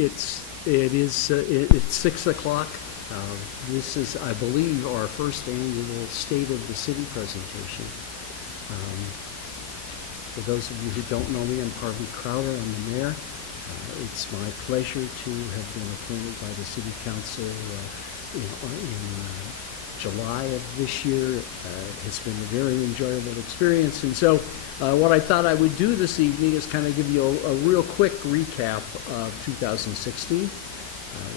It's 6 o'clock. This is, I believe, our first annual State of the City presentation. For those of you who don't know me, I'm Harvey Crowder. I'm the mayor. It's my pleasure to have been appointed by the City Council in July of this year. It's been a very enjoyable experience. And so what I thought I would do this evening is kind of give you a real quick recap of 2016,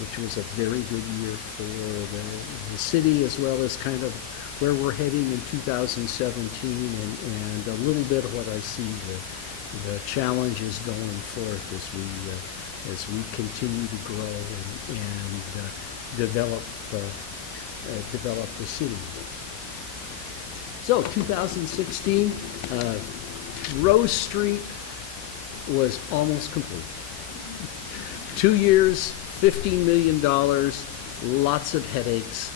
which was a very good year for the city, as well as kind of where we're heading in 2017, and a little bit of what I see the challenges going forth as we continue to grow and develop the city. So 2016, Rose Street was almost complete. 2 years, $15 million, lots of headaches,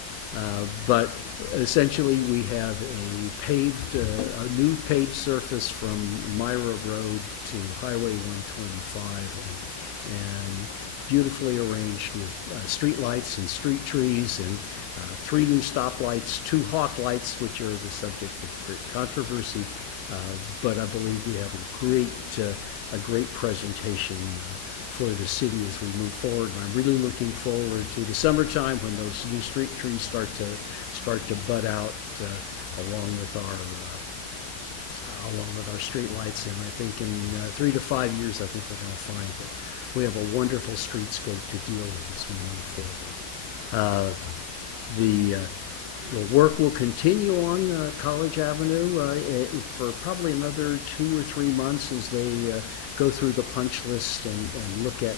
but essentially we have a new paved surface from Myra Road to Highway 125, and beautifully arranged with street lights and street trees, and 3 new stoplights, 2 hawk lights, which are the subject of great controversy, but I believe we have a great presentation for the city as we move forward. And I'm really looking forward to the summertime when those new street trees start to bud out along with our street lights. And I think in 3 to 5 years, I think we're going to find that we have a wonderful streetscape to deal with as we move forward. The work will continue on College Avenue for probably another 2 or 3 months as they go through the punch list and look at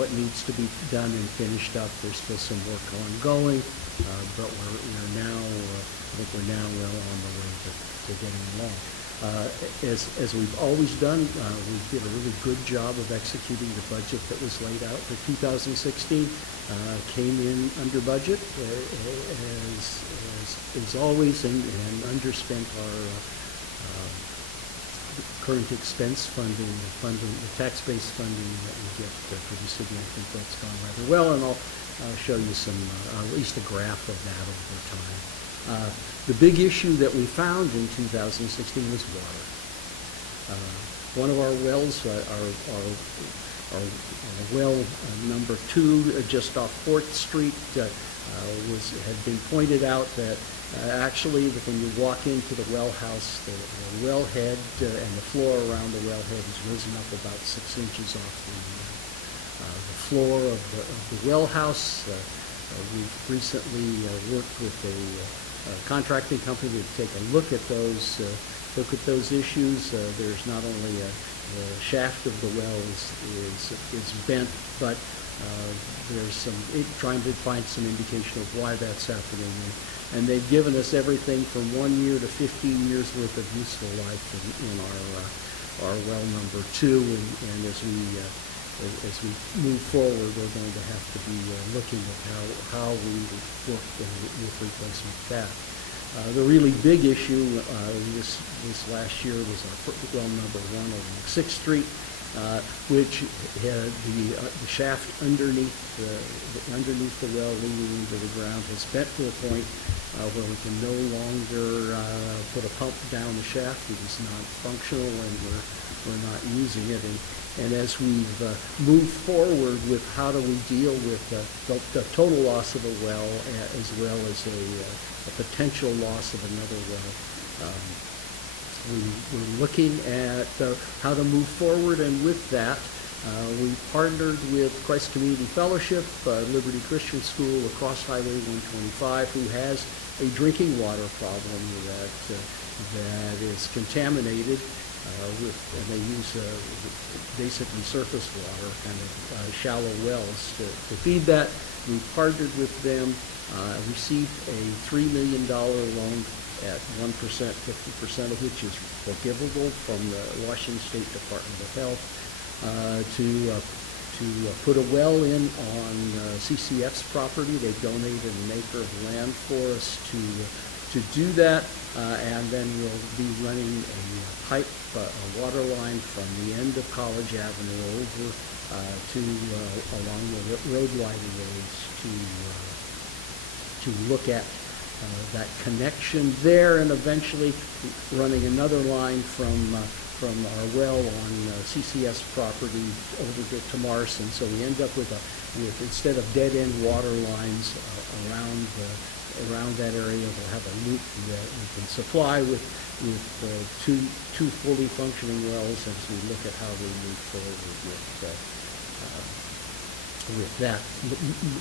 what needs to be done and finished up. There's still some work ongoing, but we're now well on the way to getting along. As we've always done, we did a really good job of executing the budget that was laid out for 2016. Came in under budget as always, and underspent our current expense funding, the tax-based funding that we get for the city. I think that's gone rather well, and I'll show you at least a graph of that over time. The big issue that we found in 2016 was water. One of our wells, our well number 2, just off 4th Street, had been pointed out that actually when you walk into the well house, the wellhead and the floor around the wellhead has risen up about 6 inches off the floor of the well house. We've recently worked with a contracting company to take a look at those issues. There's not only the shaft of the well is bent, but there's trying to find some indication of why that's happening. And they've given us everything from 1 year to 15 years worth of useful life in our well number 2. And as we move forward, we're going to have to be looking at how we work with replacement of that. The really big issue this last year was our well number 1 on 6th Street, which had the shaft underneath the well leading into the ground has bent to a point where we can no longer put a pump down the shaft. It is not functional, and we're not using it. And as we've moved forward with how do we deal with the total loss of a well, as well as a potential loss of another well, we're looking at how to move forward. And with that, we partnered with Christ Community Fellowship, Liberty Christian School across Highway 125, who has a drinking water problem that is contaminated. And they use basically surface water, kind of shallow wells to feed that. We partnered with them, received a $3 million loan at 1%, 50% of which is forgivable from the Washington State Department of Health, to put a well in on CCF's property. They've donated an acre of land for us to do that, and then we'll be running a water line from the end of College Avenue over along the road right-of-ways to look at that connection there, and eventually running another line from our well on CCS property over to Morrison. So we end up with instead of dead-end water lines around that area, we'll have a loop that we can supply with two fully functioning wells as we look at how we move forward with that,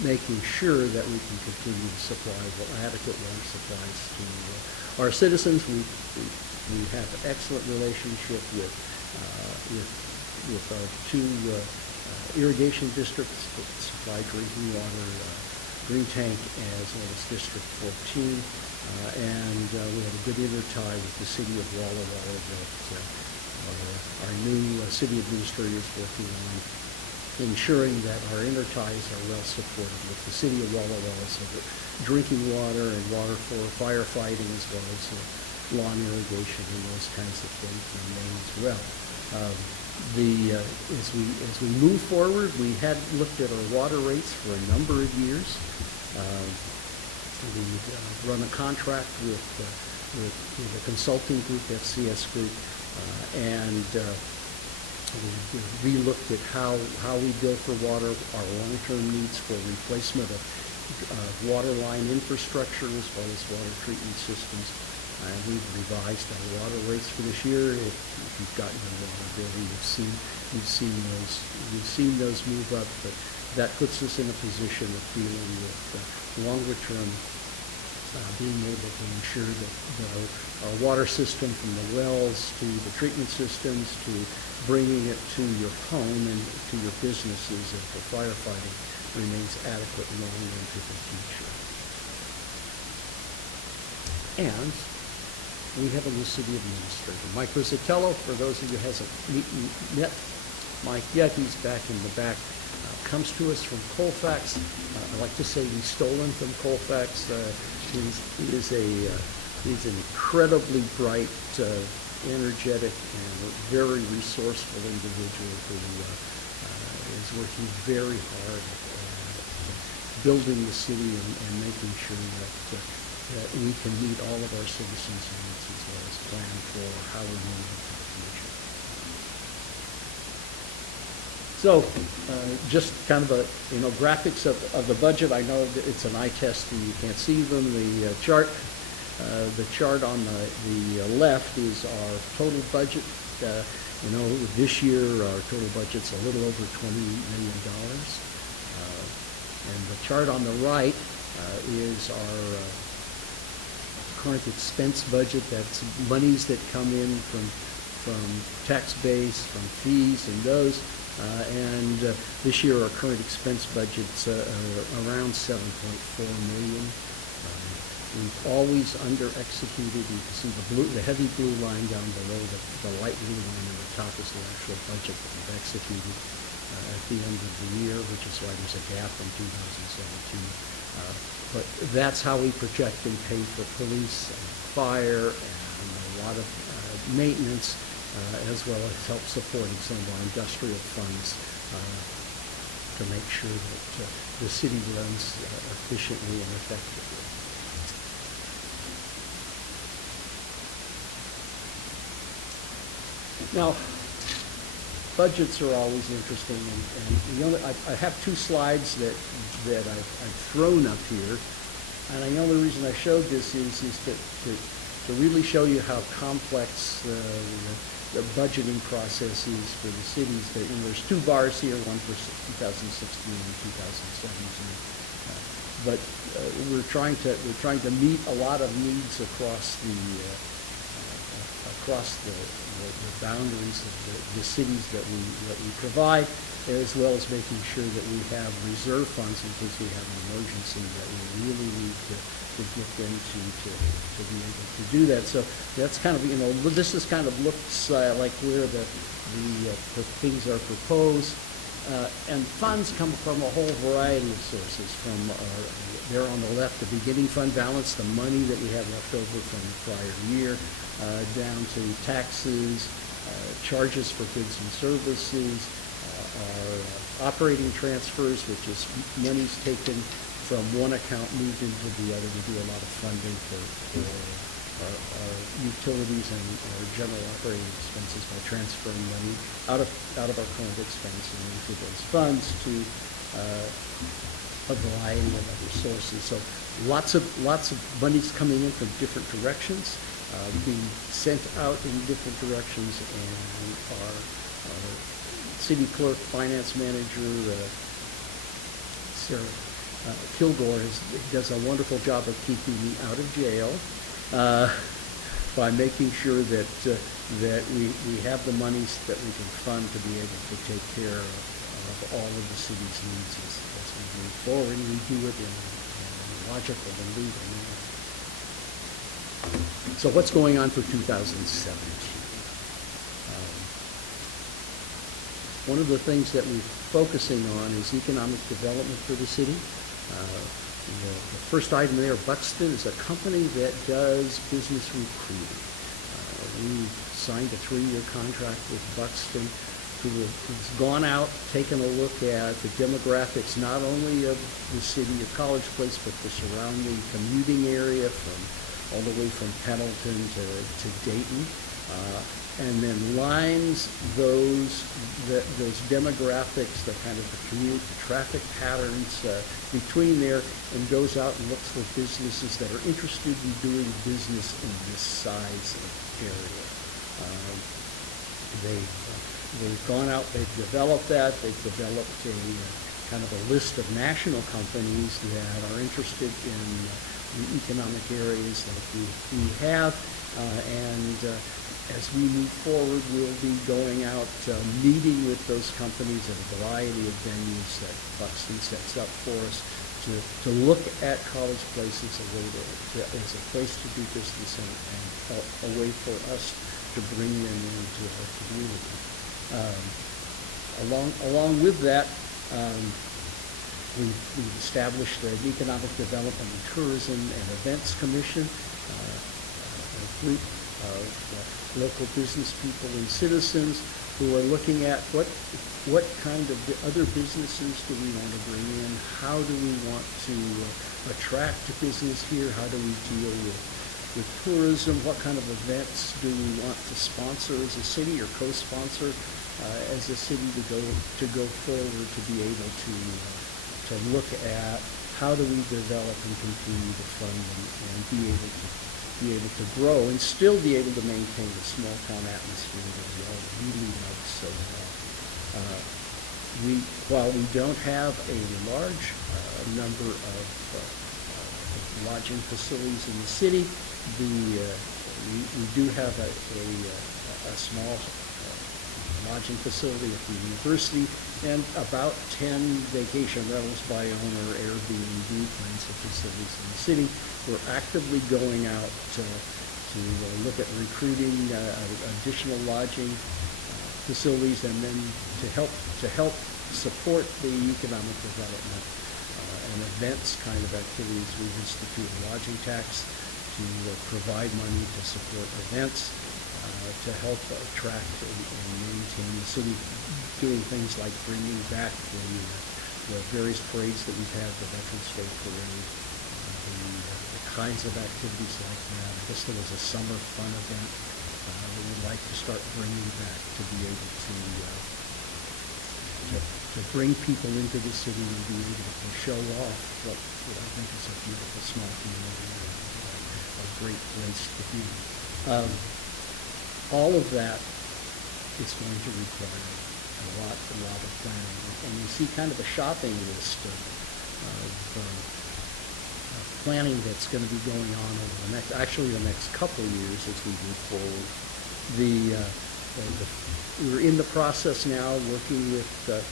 making sure that we can continue to supply adequate water supplies to our citizens. We have an excellent relationship with our two irrigation districts that supply drinking water, Green Tank as well as District 14, and we have a good intertie with the city of Walla Walla that our new city administrator is working on, ensuring that our interties are well supported with the city of Walla Walla so that drinking water and water for firefighting as well as lawn irrigation and those kinds of things remain as well. As we move forward, we had looked at our water rates for a number of years. We run a contract with a consulting group, FCS Group, and we looked at how we bill for water, our long-term needs for replacement of water line infrastructure as well as water treatment systems. And we've revised our water rates for this year. If you've gotten your water bill, you've seen those move up. But that puts us in a position of dealing with longer term, being able to ensure that our water system from the wells to the treatment systems to bringing it to your home and to your businesses and for firefighting remains adequate long into the future. And we have a new city administrator, Mike Rizzatello. For those of you who hasn't met Mike yet, he's back in the back. Comes to us from Colfax. I like to say we stole him from Colfax. He's an incredibly bright, energetic, and very resourceful individual who is working very hard at building the city and making sure that we can meet all of our citizens' needs as well as plan for how we move into the future. So, just kind of graphics of the budget. I know that it's an eye test and you can't see them. The chart on the left is our total budget. This year our total budget's a little over $20 million. And the chart on the right is our current expense budget. That's monies that come in from tax base, from fees and those. And this year our current expense budget's around $7.4 million. We've always under-executed. You can see the heavy blue line down below, the light blue line on the top is the actual budget that we've executed at the end of the year, which is why there's a gap in 2017. But that's how we project and pay for police and fire and a lot of maintenance, as well as help supporting some of our industrial funds to make sure that the city runs efficiently and effectively. Now, budgets are always interesting, and I have two slides that I've thrown up here, and the only reason I showed this is to really show you how complex the budgeting process is for the cities. There's two bars here, one for 2016 and 2017, but we're trying to meet a lot of needs across the boundaries of the cities that we provide, as well as making sure that we have reserve funds in case we have an emergency that we really need to get into to be able to do that. So that's kind of, this is kind of looks like where the things are proposed. And funds come from a whole variety of sources. There on the left, the beginning fund balance, the money that we have left over from the prior year, down to taxes, charges for goods and services, operating transfers, which is monies taken from one account moved into the other. We do a lot of funding for our utilities and our general operating expenses by transferring money out of our current expense and into those funds to a variety of other sources. So lots of monies coming in from different directions, being sent out in different directions, and our city clerk, finance manager, Sarah Kilgore does a wonderful job of keeping me out of jail by making sure that we have the monies that we can fund to be able to take care of all of the city's needs as we move forward, and we do it in a logical and legal manner. So what's going on for 2017? One of the things that we're focusing on is economic development for the city. The first item there, Buxton, is a company that does business recruiting. We signed a 3-year contract with Buxton, who's gone out, taken a look at the demographics not only of the city of College Place, but the surrounding commuting area all the way from Pendleton to Dayton, and then lines those demographics, the kind of the commute, the traffic patterns between there, and goes out and looks for businesses that are interested in doing business in this size of area. They've gone out, they've developed that, they've developed a kind of a list of national companies that are interested in the economic areas that we have, and as we move forward, we'll be going out, meeting with those companies at a variety of venues that Buxton sets up for us to look at College Place as a place to do business and a way for us to bring them into our community. Along with that, we've established an Economic Development and Tourism and Events Commission, a group of local business people and citizens who are looking at what kind of other businesses do we want to bring in, how do we want to attract business here, how do we deal with tourism, what kind of events do we want to sponsor as a city or co-sponsor as a city to go forward, to be able to look at how do we develop and continue to fund and be able to grow and still be able to maintain the small town atmosphere that we all really love so well. While we don't have a large number of lodging facilities in the city, we do have a small lodging facility at the university and about 10 vacation rentals by owner Airbnb kinds of facilities in the city. We're actively going out to look at recruiting additional lodging facilities, and then to help support the economic development and events kind of activities. We've instituted a lodging tax to provide money to support events, to help attract and maintain the city, doing things like bringing back the various parades that we've had, the Veterans Day Parade, the kinds of activities like that. I guess there was a summer fun event that we'd like to start bringing back to be able to bring people into the city and be able to show off what I think is a beautiful small community and a great place to be. All of that is going to require a lot of planning. And you see kind of a shopping list of planning that's going to be going on over the next couple of years as we move forward. We're in the process now working with the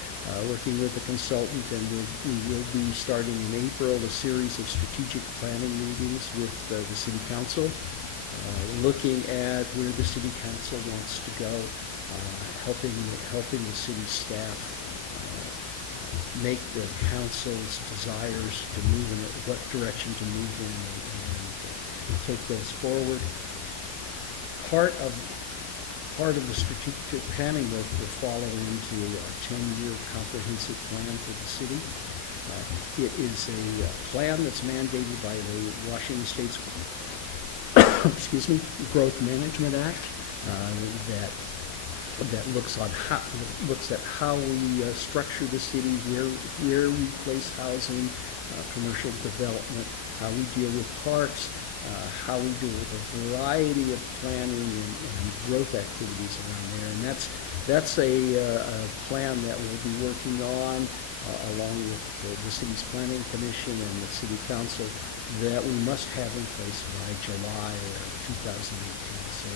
consultant, and we will be starting in April a series of strategic planning meetings with the City Council, looking at where the City Council wants to go, helping the city staff make the council's desires to move in what direction to move in and take those forward. Part of part of the strategic planning work will follow into our 10-year comprehensive plan for the city. It is a plan that's mandated by the Washington State's excuse me, Growth Management Act that looks at how we structure the city, where we place housing, commercial development, how we deal with parks, how we deal with a variety of planning and growth activities around there. And that's a plan that we'll be working on along with the city's planning commission and the city council that we must have in place by July of 2018. So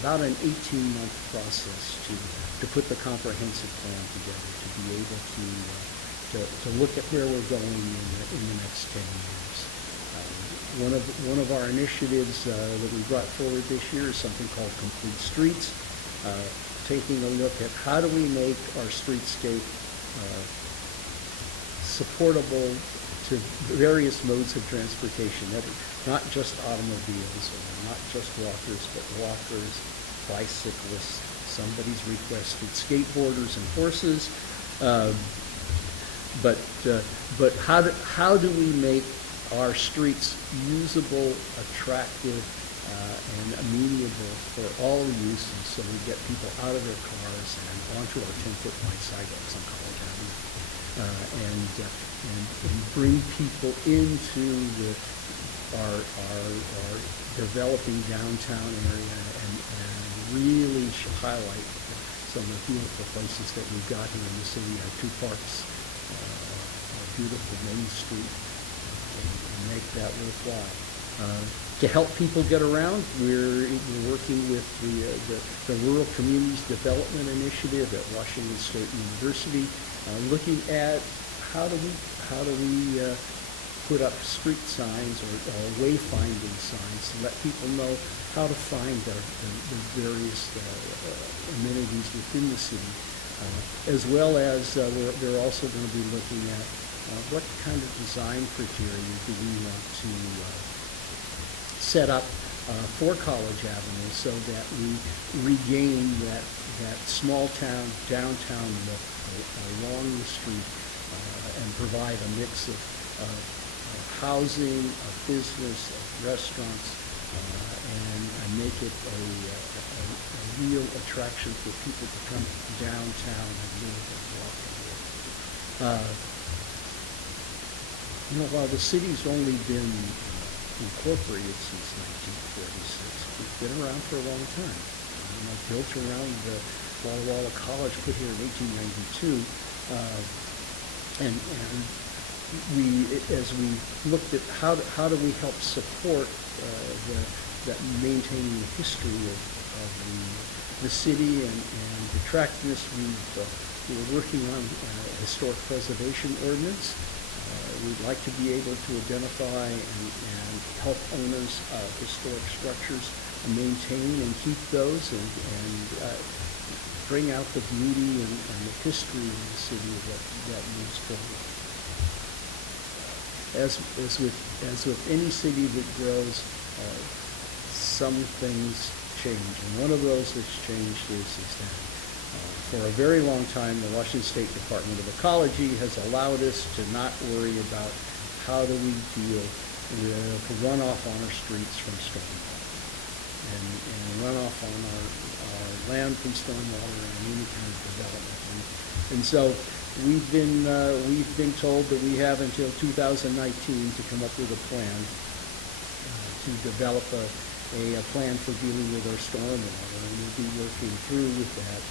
about an 18-month process to put the comprehensive plan together, to be able to look at where we're going in the next 10 years. One of our initiatives that we brought forward this year is something called Complete Streets, taking a look at how do we make our streetscape supportable to various modes of transportation, not just automobiles or not just walkers, bicyclists, somebody's requested skateboarders and horses, but how do we make our streets usable, attractive, and amenable for all uses, so we get people out of their cars and onto our 10-foot wide sidewalks on College Avenue, and bring people into our developing downtown area and really highlight some of the beautiful places that we've got here in the city. Our two parks, our beautiful Main Street, and make that worthwhile. To help people get around, we're working with the Rural Communities Development Initiative at Washington State University, looking at how do we put up street signs or wayfinding signs to let people know how to find the various amenities within the city, as well as they're also going to be looking at what kind of design criteria do we want to set up for College Avenue so that we regain that small town, downtown look along the street and provide a mix of housing, of business, of restaurants, and make it a real attraction for people to come downtown and live and walk and work. While the city's only been incorporated since 1946, we've been around for a long time. Built around Walla Walla College, put here in 1892, and as we looked at how do we help support that maintaining the history of the city and the attractiveness, we're working on a historic preservation ordinance. We'd like to be able to identify and help owners of historic structures maintain and keep those and bring out the beauty and the history of the city that moves forward. As with any city that grows, some things change, and one of those that's changed is that for a very long time, the Washington State Department of Ecology has allowed us to not worry about how do we deal with runoff on our streets from stormwater and runoff on our land from stormwater and any kind of development. And so we've been told that we have until 2019 to come up with a plan to develop a plan for dealing with our stormwater, and we'll be working through with that.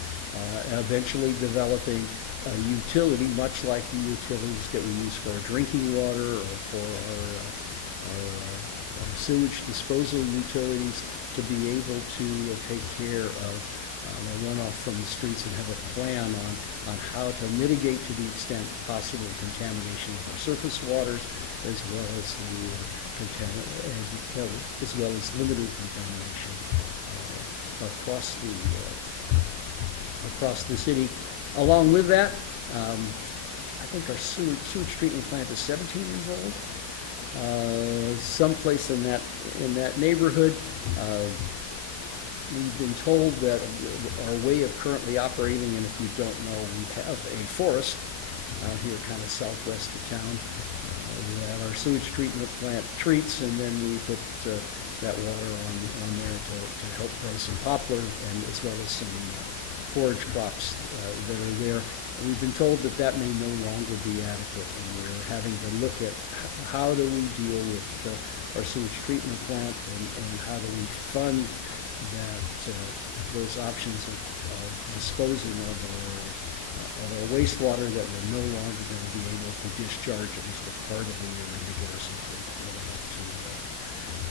Eventually developing a utility, much like the utilities that we use for our drinking water or for our sewage disposal utilities, to be able to take care of the runoff from the streets and have a plan on how to mitigate to the extent possible contamination of our surface waters, as well as limited contamination across the city. Along with that, I think our sewage treatment plant is 17 years old. Someplace in that neighborhood. we've been told that our way of currently operating, and if you don't know, we have a forest here kind of southwest of town that our sewage treatment plant treats, and then we put that water on there to help grow some poplar and as well as some forage crops that are there. And we've been told that that may no longer be adequate, and we're having to look at how do we deal with our sewage treatment plant, and how do we fund that those options of disposing of our wastewater that we're no longer going to be able to discharge at least a part of the year into Garrison Creek. We're going to have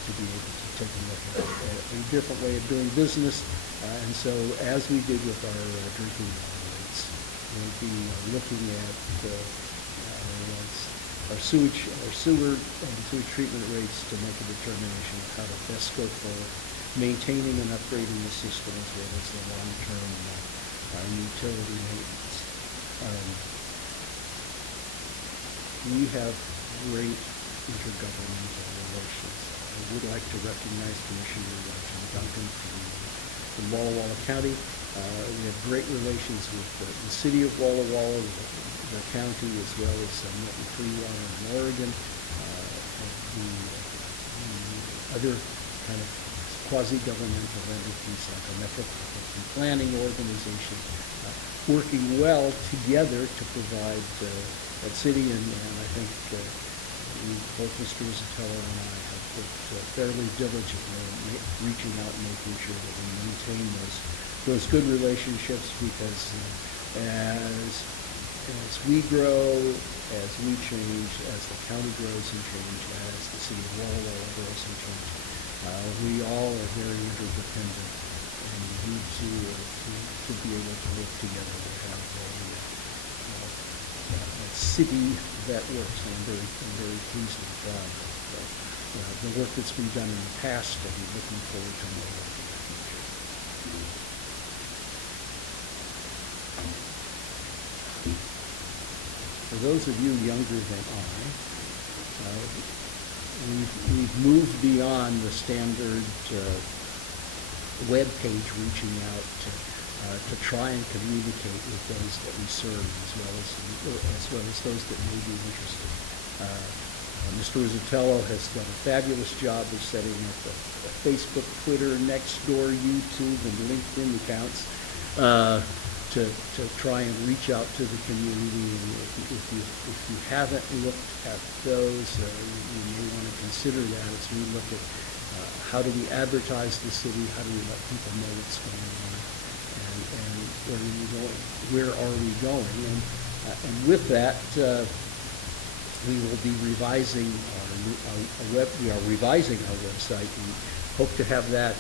to be able to take a look at a different way of doing business. And so as we did with our drinking water rates, we'll be looking at our sewer and sewage treatment rates to make a determination of how to best go forward, maintaining and upgrading the system as well as the long-term utility maintenance. We have great intergovernmental relations. I would like to recognize Commissioner Jim Duncan from Walla Walla County. We have great relations with the city of Walla Walla, the county, as well as Milton Freewater in Oregon, the other kind of quasi-governmental entities like a metropolitan planning organization, working well together to provide that city, and I think both Mr. Rizzatello and I have worked fairly diligently in reaching out and making sure that we maintain those good relationships, because as we grow, as we change, as the county grows and change, as the city of Walla Walla grows and change, we all are very interdependent, and we need to be able to work together to have a city that works. And I'm very pleased with the work that's been done in the past, and looking forward to more work in the future. For those of you younger than I, we've moved beyond the standard web page reaching out to try and communicate with those that we serve, as well as those that may be interested. Mr. Rizzatello has done a fabulous job of setting up a Facebook, Twitter, Nextdoor, YouTube, and LinkedIn accounts to try and reach out to the community. And if you haven't looked at those, you may want to consider that as we look at how do we advertise the city, how do we let people know what's going on, and where are we going. And with that, we will be revising we are revising our website, and hope to have that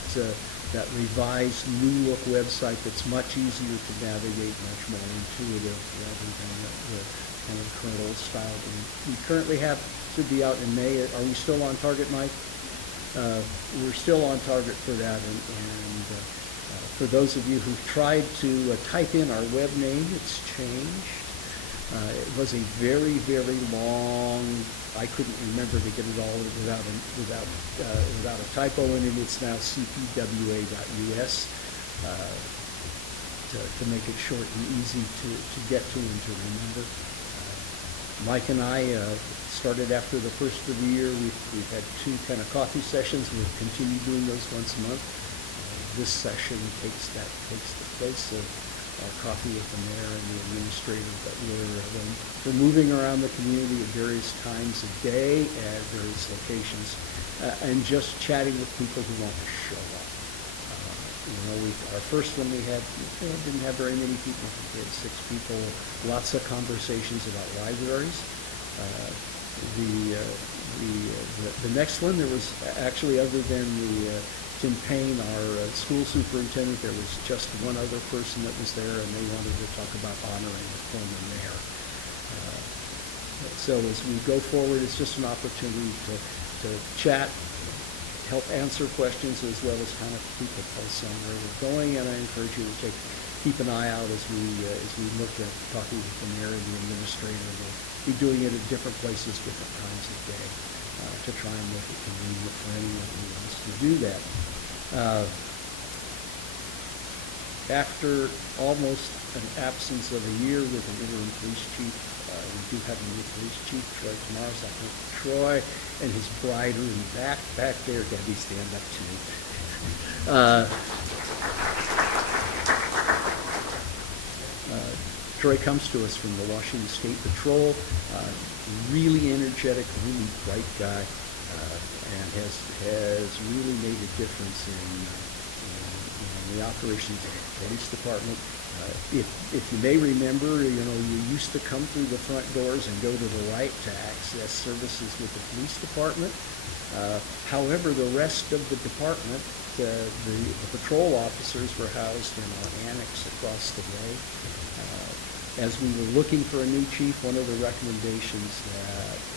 revised new look website that's much easier to navigate, much more intuitive, rather than the kind of current old style that we currently have. Should be out in May. Are we still on target, Mike? We're still on target for that, and for those of you who've tried to type in our web name, it's changed. It was a very, very long, I couldn't remember to get it all without a typo in it. It's now cpwa.us to make it short and easy to get to and to remember. Mike and I started after the first of the year. We've had 2 kind of coffee sessions. We'll continue doing those once a month. This session takes the place of coffee with the mayor and the administrator, but we're moving around the community at various times of day at various locations, and just chatting with people who want to show up. Our first one we had didn't have very many people. We had 6 people. Lots of conversations about libraries. The next one, there was actually, other than Tim Payne, our school superintendent, there was just one other person that was there, and they wanted to talk about honoring the former mayor. So as we go forward, it's just an opportunity to chat, help answer questions, as well as kind of keep a pulse on where we're going. And I encourage you to keep an eye out as we look at talking with the mayor and the administrator. We'll be doing it at different places, different times of day, to try and make it convenient for anyone who wants to do that. After almost an absence of a year with an interim police chief, we do have a new police chief, Troy Tomorrow. I think Troy and his bride are in the back there. Debbie, stand up too. Troy comes to us from the Washington State Patrol. Really energetic, really bright guy, and has really made a difference in the operations of the police department. If you may remember, you used to come through the front doors and go to the right to access services with the police department. However, the rest of the department, the patrol officers were housed in our annex across the way. As we were looking for a new chief, one of the recommendations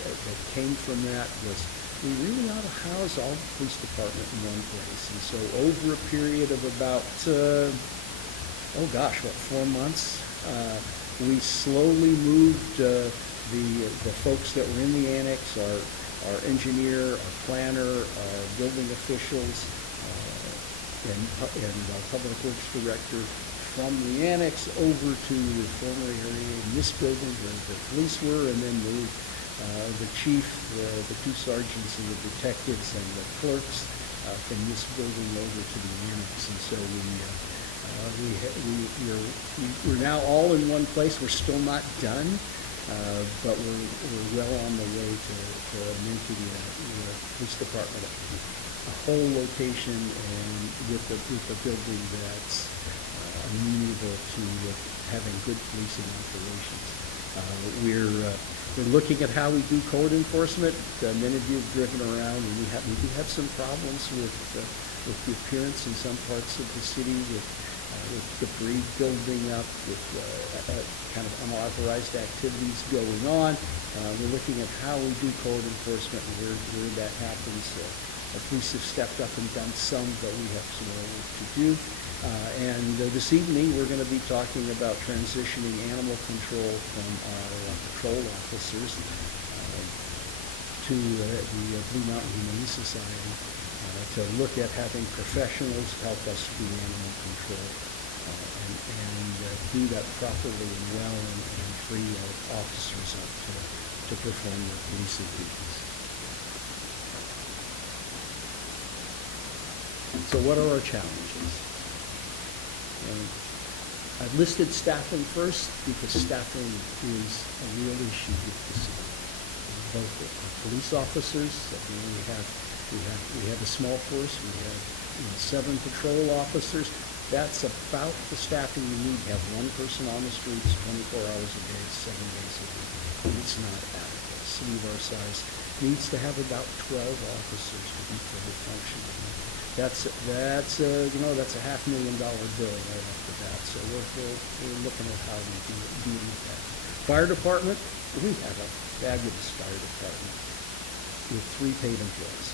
that came from that was we really ought to house all the police department in one place. And so over a period of about, 4 months, we slowly moved the folks that were in the annex, our engineer, our planner, our building officials, and our public works director from the annex over to the former area in this building where the police were, and then moved the chief, the two sergeants, and the detectives and the clerks from this building over to the annex. And so we're now all in one place. We're still not done, but we're well on the way to making the police department a whole location, and with a building that's amenable to having good policing operations. We're looking at how we do code enforcement. Many of you have driven around, and we do have some problems with the appearance in some parts of the city, with debris building up, with kind of unauthorized activities going on. We're looking at how we do code enforcement and where that happens. The police have stepped up and done some, but we have some more work to do. And this evening, we're going to be talking about transitioning animal control from our patrol officers to the Blue Mountain Humane Society to look at having professionals help us do animal control and do that properly and well, and free our officers up to perform their policing duties. So what are our challenges? I've listed staffing first because staffing is a real issue with the city. Both the police officers, we have a small force. We have 7 patrol officers. That's about the staffing you need. You have one person on the streets 24 hours a day, 7 days a week. And it's not adequate. A city of our size needs to have about 12 officers to be fully functional. That's $500,000 bill right off the bat. So we're looking at how we deal with that. Fire department, we have a fabulous fire department with 3 paid employees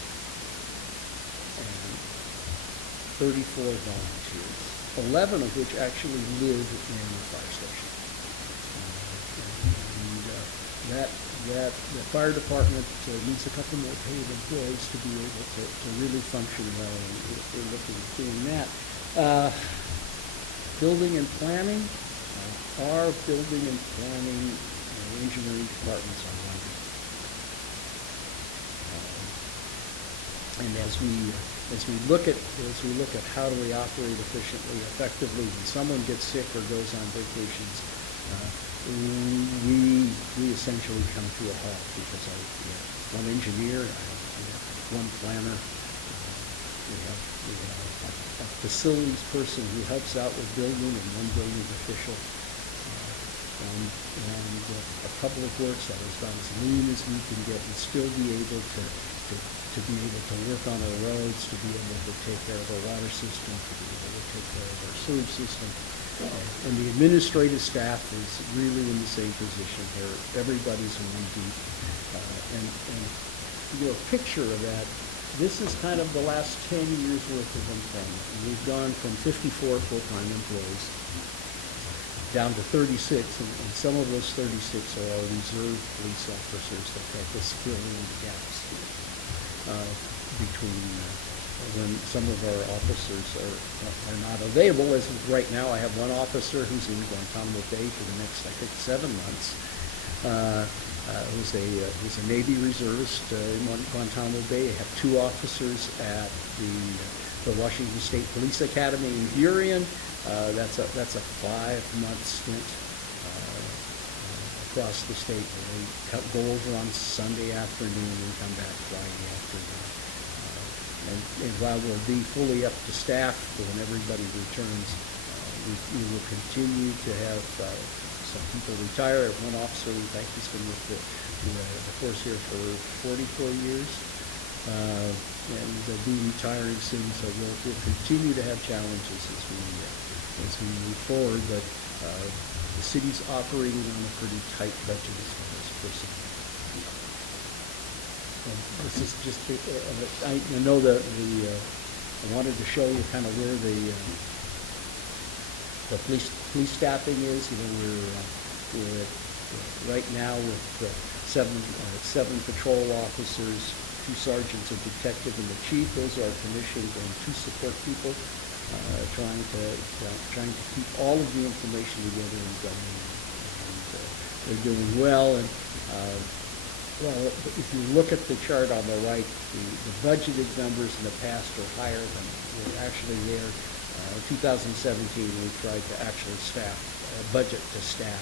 and 34 volunteers, 11 of which actually live in the fire station. The fire department needs a couple more paid employees to be able to really function well, and we're looking at doing that. Building and planning, our building and planning engineering departments are wonderful. And as we look at how do we operate efficiently, effectively, when someone gets sick or goes on vacations, we essentially come to a halt because we have one engineer, we have one planner, we have a facilities person who helps out with building, and one building official, and a public works that is about as lean as we can get and still be able to be able to work on our roads, to be able to take care of our water system, to be able to take care of our sewage system. And the administrative staff is really in the same position here. Everybody's one deep. And a picture of that, this is kind of the last 10 years worth of employment. And we've gone from 54 full-time employees down to 36, and some of those 36 are our reserve police officers that help us fill in the gaps between when some of our officers are not available. As of right now, I have one officer who's in Guantanamo Bay for the next, I think, 7 months. Who's a Navy reservist in Guantanamo Bay. I have 2 officers at the Washington State Police Academy in Burien. That's a 5-month stint across the state. They go over on Sunday afternoon and come back Friday afternoon. And while we'll be fully up to staff when everybody returns, we will continue to have some people retire. One officer, in fact, he's been with the force here for 44 years, and they'll be retiring soon. So we'll continue to have challenges as we move forward. But the city's operating on a pretty tight budget as far as personnel. This is just I know that I wanted to show you kind of where the police staffing is. We're at, right now with 7 patrol officers, 2 sergeants, a detective, and the chief. Those are commissioned and 2 support people, trying to keep all of the information together and going. And they're doing well. And well, if you look at the chart on the right, the budgeted numbers in the past are higher than were actually there. 2017, we tried to actually budget to staff,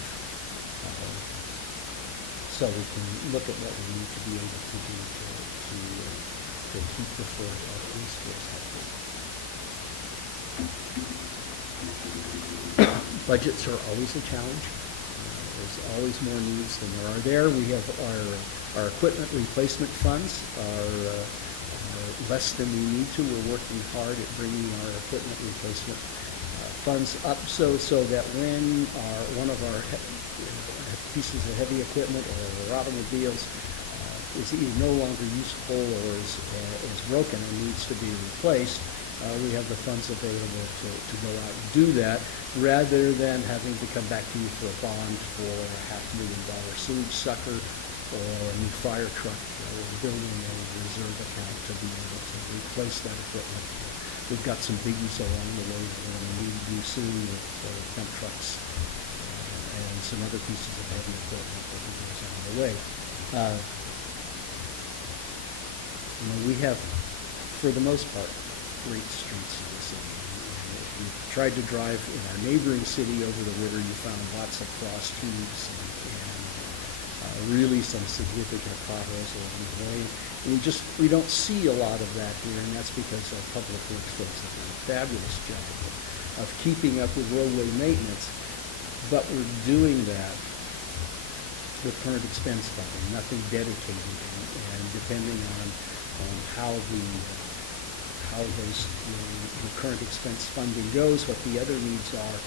so we can look at what we need to be able to do to keep the force at least as healthy. Budgets are always a challenge. There's always more needs than there are. We have our equipment replacement funds are less than we need to. We're working hard at bringing our equipment replacement funds up so that when one of our pieces of heavy equipment or automobiles is either no longer useful or is broken and needs to be replaced, we have the funds available to go out and do that, rather than having to come back to you for a bond for a $500,000 sewage sucker or a new fire truck. We're building a reserve account to be able to replace that equipment. We've got some biggies along the way that we're going to need to do soon with dump trucks and some other pieces of heavy equipment that we use on the way. We have, for the most part, great streets in the city. And if you tried to drive in our neighboring city over the river, you found lots of cross tubes and really some significant potholes along the way. And we don't see a lot of that here, and that's because our public works folks have done a fabulous job of keeping up with roadway maintenance. But we're doing that with current expense funding, nothing dedicated, and depending on how those the current expense funding goes, what the other needs are,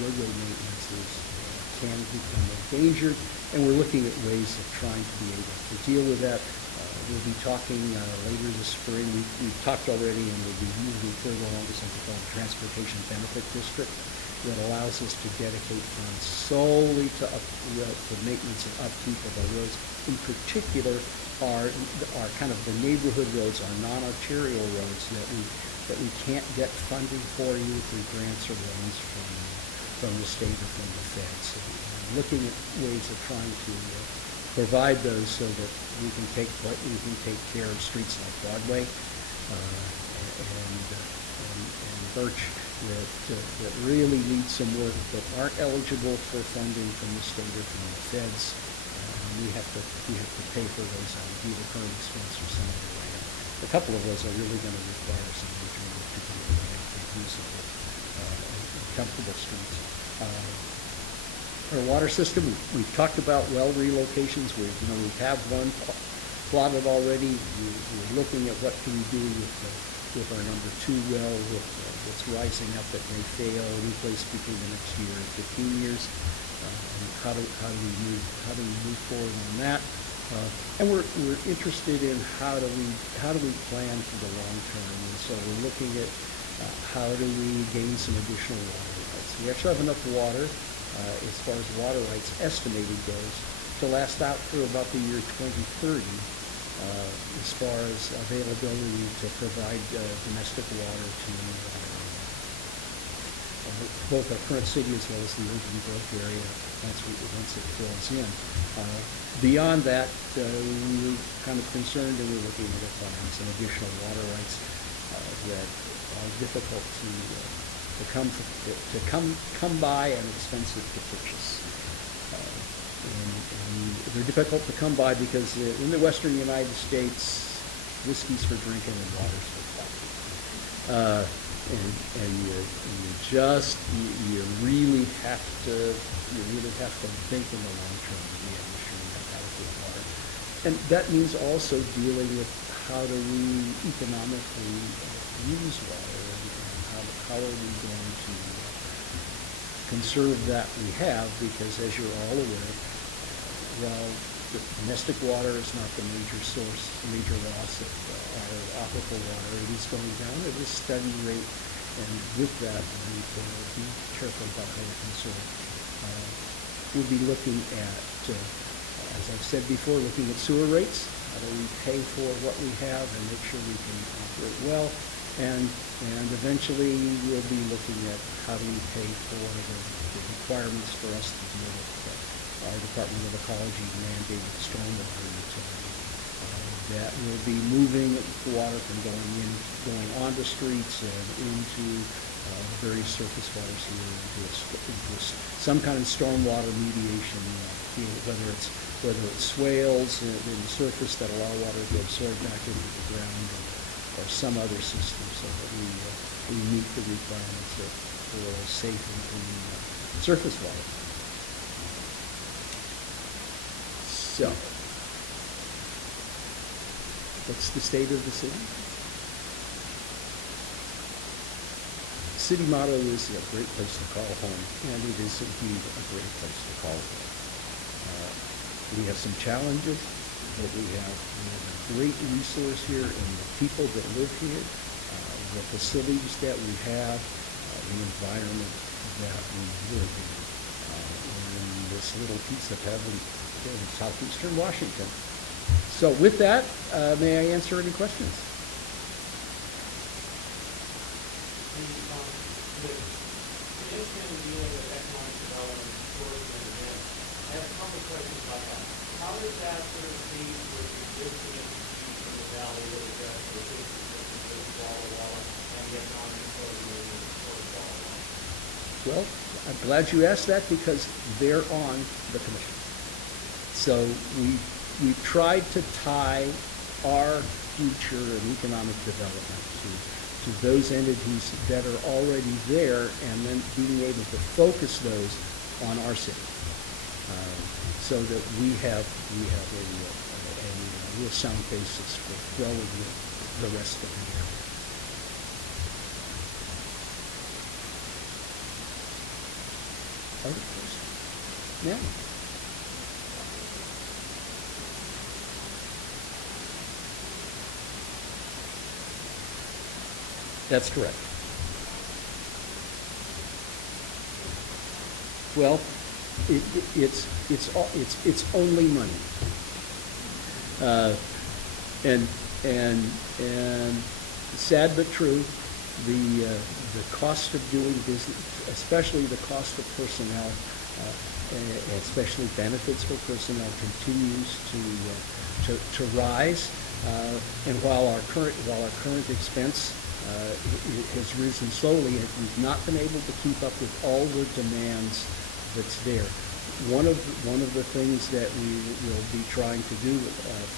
roadway maintenance can become endangered, and we're looking at ways of trying to be able to deal with that. We'll be talking later this spring. We've talked already, and we'll be moving further along to something called the Transportation Benefit District that allows us to dedicate funds solely to maintenance and upkeep of our roads. In particular, are kind of the neighborhood roads, our non-arterial roads that we can't get funding for either through grants or loans from the state or from the feds. So looking at ways of trying to provide those so that we can take care of streets like Broadway and Birch that really need some work but aren't eligible for funding from the state or from the feds. We have to pay for those on either current expense or some other way. A couple of those are really going to require some major work to be able to make usable and comfortable streets. Our water system, we've talked about well relocations. We have one plotted already. We're looking at what can we do with our number 2 well that's rising up that may fail any place between the next year and 15 years. And how do we move forward on that? And we're interested in how do we plan for the long term. And so we're looking at how do we gain some additional water rights. We actually have enough water as far as water rights estimated goes to last out for about the year 2030. as far as availability to provide domestic water to both our current city as well as the urban growth area once it fills in. Beyond that, we were kind of concerned and we were looking at applying some additional water rights that are difficult to come by and expensive to purchase. And they're difficult to come by because in the western United States, whiskey's for drinking and water's for fighting. And you really have to think in the long term to be able to ensure you have adequate water. And that means also dealing with how do we economically use water and how are we going to conserve that we have, because as you're all aware, while the domestic water is not the major loss of our aquifer water, it is going down at a steady rate, and with that, we need to be careful about how we conserve. We'll be looking at, as I've said before, looking at sewer rates. How do we pay for what we have and make sure we can operate well? And eventually, we'll be looking at how do we pay for the requirements for us to deal with our Department of Ecology mandated stormwater utility. That will be moving water from going onto streets and into various surface waters here into some kind of stormwater mediation, whether it's swales in the surface that allow water to absorb back into the ground, or some other system, so that we meet the requirements for safe and clean surface water. So, what's the state of the city? City motto is a great place to call home, and it is indeed a great place to call home. We have some challenges, but we have a great resource here in the people that live here, the facilities that we have, the environment that we live in this little piece of heaven in southeastern Washington. So with that, may I answer any questions? How does that sort of feed with existing entities in the valley that address the businesses of Walla Walla and the economic program for Walla Walla? Well, I'm glad you asked that, because they're on the commission. So we tried to tie our future and economic development to those entities that are already there, and then being able to focus those on our city. So that we have a real sound basis for growing the rest of the year. Other questions? Yeah. That's correct. Well, it's only money, and sad but true. The cost of doing business, especially the cost of personnel, especially benefits for personnel, continues to rise. And while our current expense has risen slowly, we've not been able to keep up with all the demands that's there. One of the things that we will be trying to do,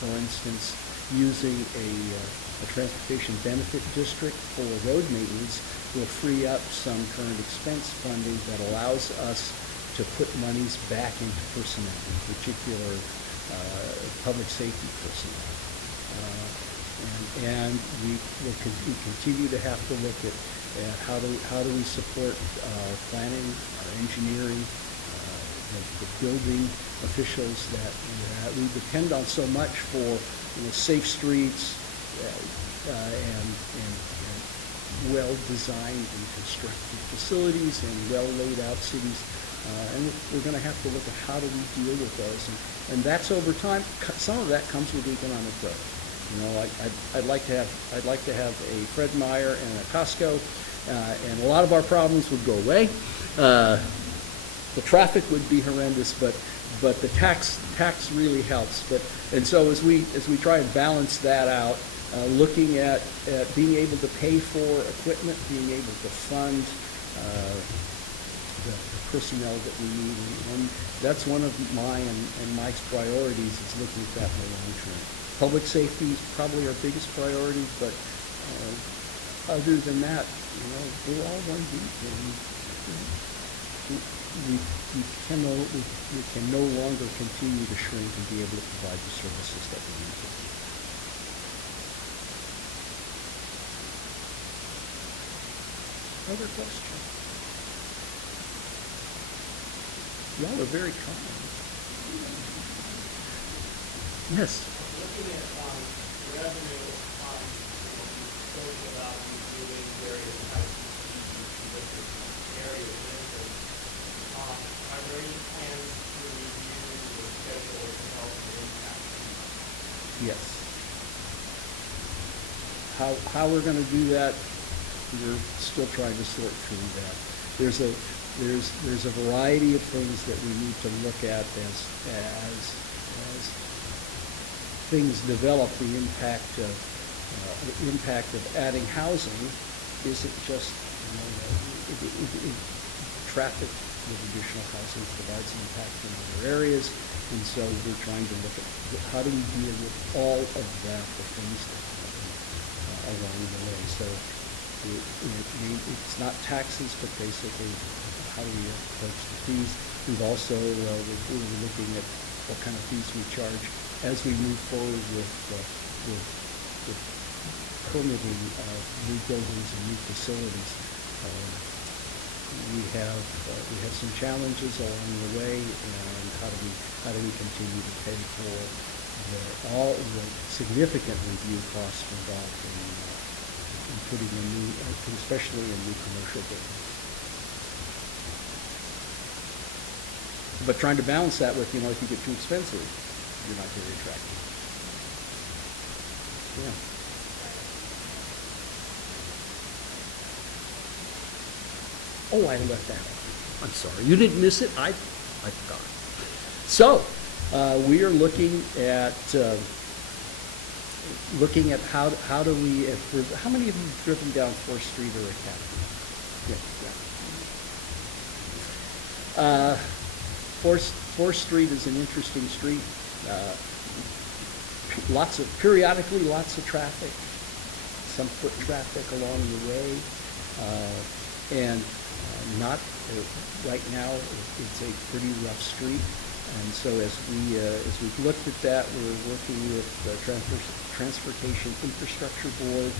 for instance, using a transportation benefit district for road maintenance, will free up some current expense funding that allows us to put monies back into personnel, in particular public safety personnel. And we continue to have to look at how do we support our planning, our engineering, the building officials that we depend on so much for safe streets and well-designed and constructed facilities and well-laid out cities. And we're going to have to look at how do we deal with those. And that's over time. Some of that comes with economic growth. You know, I'd like to have a Fred Meyer and a Costco, and a lot of our problems would go away. The traffic would be horrendous, but the tax really helps. And so as we try and balance that out, looking at being able to pay for equipment, being able to fund the personnel that we need, and that's one of my and Mike's priorities, is looking at that in the long term. Public safety is probably our biggest priority, but other than that, you know, we're all one deep. We can no longer continue to shrink and be able to provide the services that we need to. Other questions? Y'all are very kind. Yes. Looking at revenue, you spoke about reviewing various types of fees in different areas of interest. Are there any plans to review the schedule of development impact fees? Yes. How we're going to do that, we're still trying to sort through that. There's a variety of things that we need to look at as things develop. The impact of adding housing isn't just, you know, traffic with additional housing provides an impact in other areas, and so we're trying to look at how do we deal with all of that, the things that happen along the way. So it's not taxes, but basically how do we approach the fees. We've also we're looking at what kind of fees we charge as we move forward with permitting new buildings and new facilities. We have some challenges along the way, and how do we continue to pay for all the significant review costs involved in putting a new, especially a new commercial building. But trying to balance that with, you know, if you get too expensive, you're not very attractive. Yeah. Oh, I left that off. I'm sorry. You didn't miss it? I forgot. So, we are looking at how do we, how many of you have driven down 4th Street or Academy? Yeah. 4th Street is an interesting street. Periodically lots of traffic, some foot traffic along the way, and not right now. It's a pretty rough street, and so as we've looked at that, we're working with the Transportation Infrastructure Board,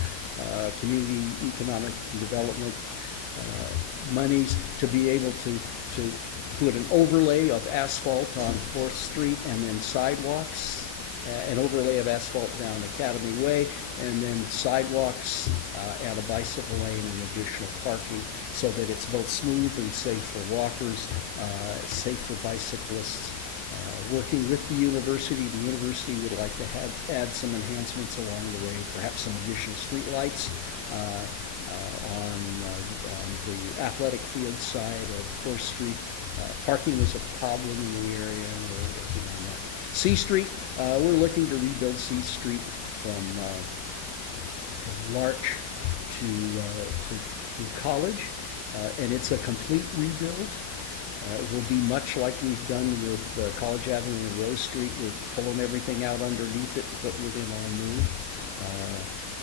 Community Economic Development monies to be able to put an overlay of asphalt on 4th Street, and then sidewalks, an overlay of asphalt down Academy Way, and then sidewalks, add a bicycle lane and additional parking, so that it's both smooth and safe for walkers, safe for bicyclists. Working with the university would like to add some enhancements along the way, perhaps some additional street lights on the athletic field side of 4th Street. Parking is a problem in the area, and we're working on that. C Street, we're looking to rebuild C Street from Larch to College, and it's a complete rebuild. It will be much like we've done with College Avenue and Rose Street. We're pulling everything out underneath it, but within all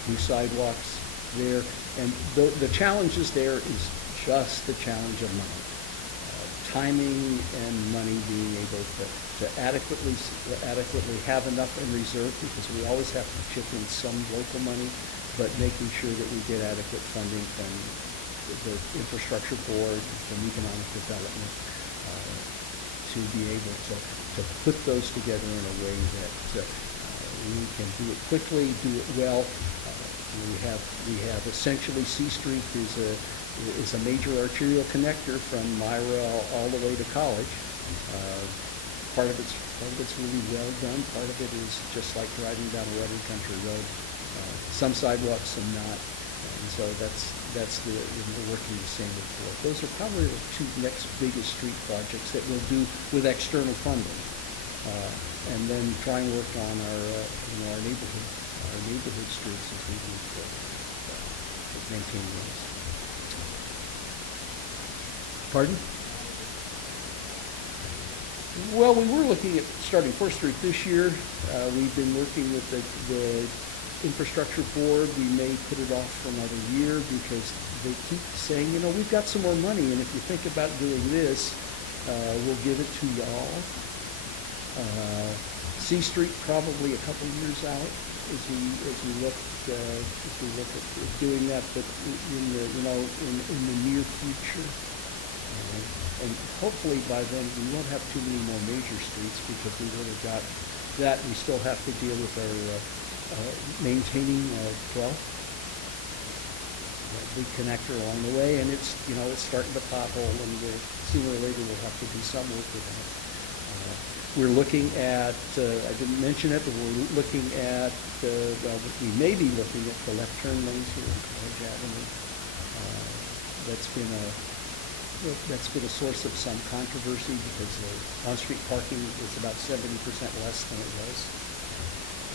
new sidewalks there. And the challenges there is just the challenge of money. Timing and money, being able to adequately have enough in reserve, because we always have to chip in some local money, but making sure that we get adequate funding from the infrastructure board, from economic development, to be able to put those together in a way that we can do it quickly, do it well. We have essentially C Street is is a major arterial connector from Myra all the way to College. Part of it's really well done. Part of it is just like driving down a rutted country road. Some sidewalks, some not. And so that's we're working the same with. Those are probably the two next biggest street projects that we'll do with external funding. And then try and work on our neighborhood streets as we move to maintain those. Pardon? Well, we were looking at starting 4th Street this year. We've been working with the infrastructure board. We may put it off for another year because they keep saying, we've got some more money, and if you think about doing this, we'll give it to y'all. C Street probably a couple years out as we look at doing that, but in the near future. And hopefully by then we won't have too many more major streets because we've already got that. We still have to deal with our maintaining 12th. That big connector along the way, and it's starting to pothole, and sooner or later we'll have to do some work with that. We're looking at, I didn't mention it, but we're looking at, we may be looking at the left turn lanes here on College Avenue. That's been a source of some controversy because on-street parking is about 70% less than it was.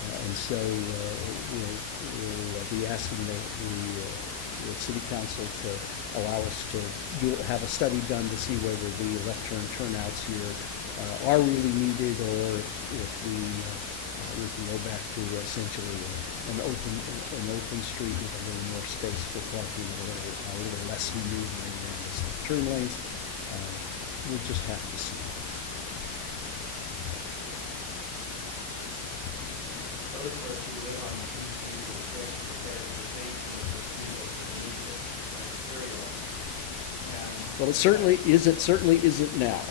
And so we'll be asking the city council to allow us to have a study done to see whether the left turn turnouts here are really needed, or if we can go back to essentially an open street with a little more space for parking, a little less maneuvering around the turn lanes. We'll just have to see. Well, it certainly isn't now.